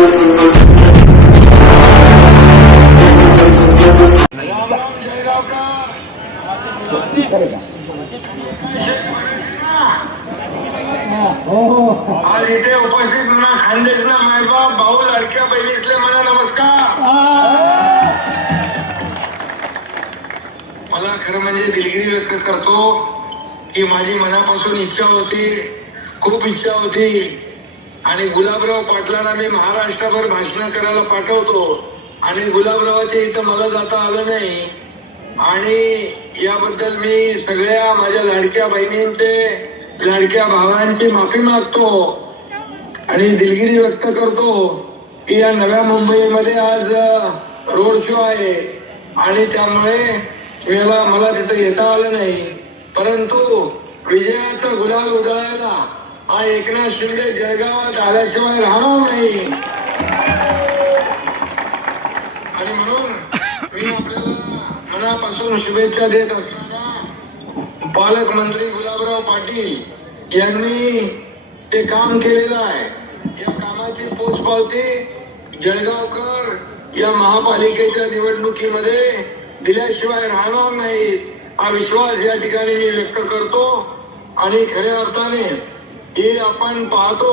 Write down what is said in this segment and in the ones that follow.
आज इथे उपस्थित खानदेशना मायबाप भाऊ लाडक्या बहिणीसले मला नमस्कार. मला खरं म्हणजे दिलगिरी व्यक्त करतो की माझी मनापासून इच्छा होती, खूप इच्छा होती, आणि गुलाबराव पाटलांना मी महाराष्ट्रभर भाषण करायला पाठवतो आणि गुलाबरावाच्या इथं मला जाता आलं नाही. आणि याबद्दल मी सगळ्या माझ्या लाडक्या बहिणींचे, लाडक्या भावांची माफी मागतो आणि दिलगिरी व्यक्त करतो की या नव्या मुंबईमध्ये आज रोड शो आहे आणि त्यामुळे मला तिथं येता आलं नाही. परंतु विजयाचा गुलाल उधळायला हा एकनाथ शिंदे जळगावात आल्याशिवाय राहणार नाही. आणि म्हणून मी आपल्याला मनापासून शुभेच्छा देत असताना पालकमंत्री गुलाबराव पाटील यांनी ते काम केलेलं आहे. या कामाची पोचपावती जळगावकर या महापालिकेच्या निवडणुकीमध्ये दिल्याशिवाय राहणार नाही, हा विश्वास या ठिकाणी मी व्यक्त करतो. आणि खऱ्या अर्थाने हे आपण पाहतो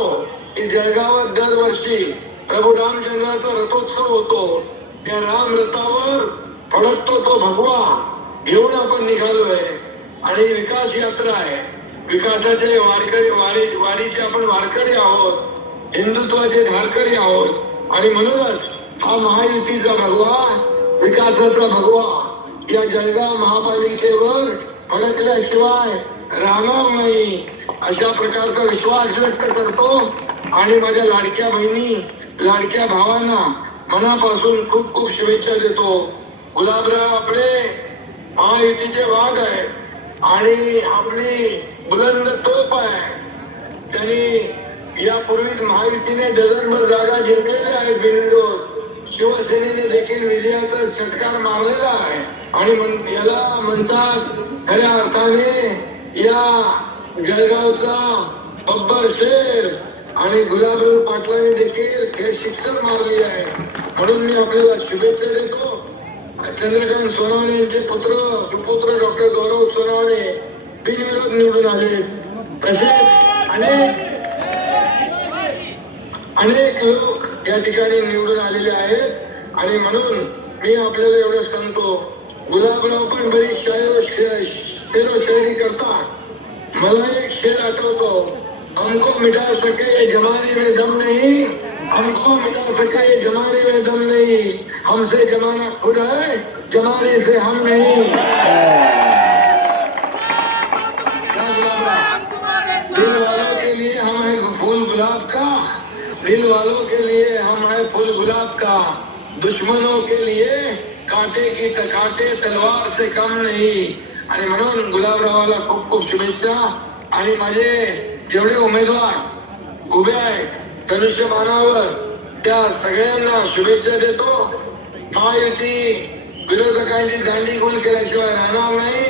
की जळगावात दरवर्षी प्रभू रामचंद्राचा रथोत्सव होतो. त्या राम रथावर फडकतो तो भगवा घेऊन आपण निघालोय आणि विकास यात्रा आहे. विकासाचे वारीचे आपण वारकरी आहोत, हिंदुत्वाचे धारकरी आहोत. आणि म्हणूनच हा महायुतीचा भगवा, विकासाचा भगवा या जळगाव महापालिकेवर फडकल्याशिवाय राहणार नाही, अशा प्रकारचा विश्वास व्यक्त करतो. आणि माझ्या लाडक्या बहिणी, लाडक्या भावांना मनापासून खूप खूप शुभेच्छा देतो. गुलाबराव आपले महायुतीचे वाघ आहे आणि आपली बुलंद तोफ आहे. त्यांनी यापूर्वी महायुतीने डझनभर जागा जिंकलेल्या आहेत बिनविरोध. शिवसेनेने देखील विजयाचा षटकार मारलेला आहे. आणि याला म्हणतात खऱ्या अर्थाने या जळगावचा बब्बर शेर. आणि गुलाबराव पाटलांनी देखील हे शिक्षण मारले आहे. म्हणून मी आपल्याला शुभेच्छा देतो. चंद्रकांत सोनवणे यांचे सुपुत्र डॉक्टर गौरव सोनवणे बिनविरोध निवडून आले. तसेच अनेक लोक या ठिकाणी निवडून आलेले आहेत. आणि म्हणून मी आपल्याला एवढं सांगतो, गुलाबराव पण बरीच शेरोशायरी करतात. मला एक शेर आठवतो, हमको मिटा सके ये जमाने में दम नहीं, हमको मिटा सके ये जमाने में दम नहीं, हमसे जमाना खुद है, जमाने से हम नहीं. दिल वालों के लिए हम है फूल गुलाब का, दिल वालों के लिए हम है फूल गुलाब का, दुश्मनों के लिए कांटे की कांटे तलवार से कम नहीं. आणि म्हणून गुलाबरावाला खूप खूप शुभेच्छा. आणि माझे जेवढे उमेदवार उभे आहेत धनुष्यबाणावर त्या सगळ्यांना शुभेच्छा देतो. महायुती विरोधकांची दांडीगुल केल्याशिवाय राहणार नाही,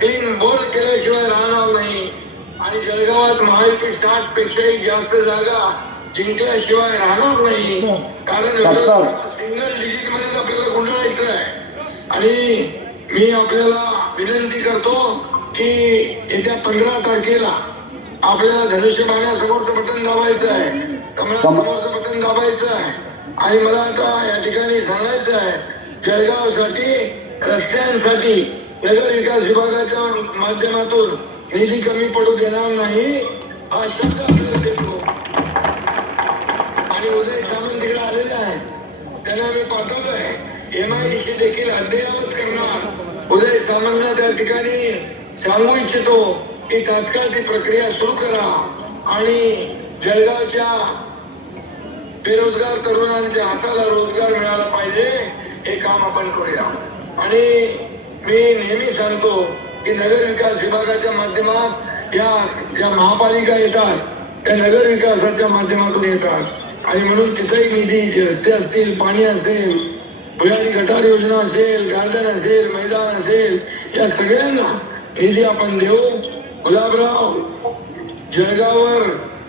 क्लीन बोल केल्याशिवाय राहणार नाही. आणि जळगावात महायुती 60 पेक्षाही जास्त जागा जिंकल्याशिवाय राहणार नाही. कारण सिंगल डिजिट मध्ये आपल्याला गुंडाळायचं आहे. आणि मी आपल्याला विनंती करतो की येत्या 15 तारखेला आपल्याला धनुष्यबाणासमोरचं बटन दाबायचं आहे, कमळासमोरचं बटन दाबायचं आहे. आणि मला आता या ठिकाणी सांगायचं आहे, जळगावसाठी रस्त्यांसाठी नगर विकास विभागाच्या माध्यमातून निधी कमी पडू देणार नाही, हा शब्द आपल्याला देतो. आणि उदय सामंत तिकडे आलेले आहेत, त्यांना मी पाठवलंय. MIDC देखील अद्ययावत करणार. उदय सामंतला त्या ठिकाणी सांगू इच्छितो की तात्काळ ती प्रक्रिया सुरू करा आणि जळगावच्या बेरोजगार तरुणांच्या हाताला रोजगार मिळाला पाहिजे, हे काम आपण करूया. आणि मी नेहमी सांगतो की नगर विकास विभागाच्या माध्यमात या महापालिका येतात त्या नगर विकासाच्या माध्यमातून येतात. आणि म्हणून तिथेही निधी, रस्ते असतील, पाणी असेल, भुयारी गटार योजना असेल, गार्डन असेल, मैदान असेल, या सगळ्यांना निधी आपण देऊ. गुलाबराव जळगाववर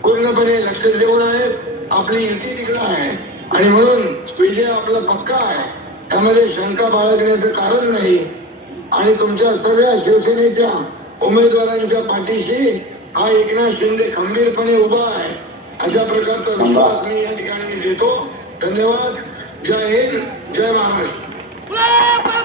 पूर्णपणे लक्ष देऊन आहेत. आपली युती तिकडं आहे आणि म्हणून विजय आपला पक्का आहे, त्यामध्ये शंका बाळगण्याचं कारण नाही. आणि तुमच्या सगळ्या शिवसेनेच्या उमेदवारांच्या पाठीशी हा एकनाथ शिंदे खंबीरपणे उभा आहे, अशा प्रकारचा विश्वास मी या ठिकाणी देतो. धन्यवाद. जय हिंद, जय महाराष्ट्र.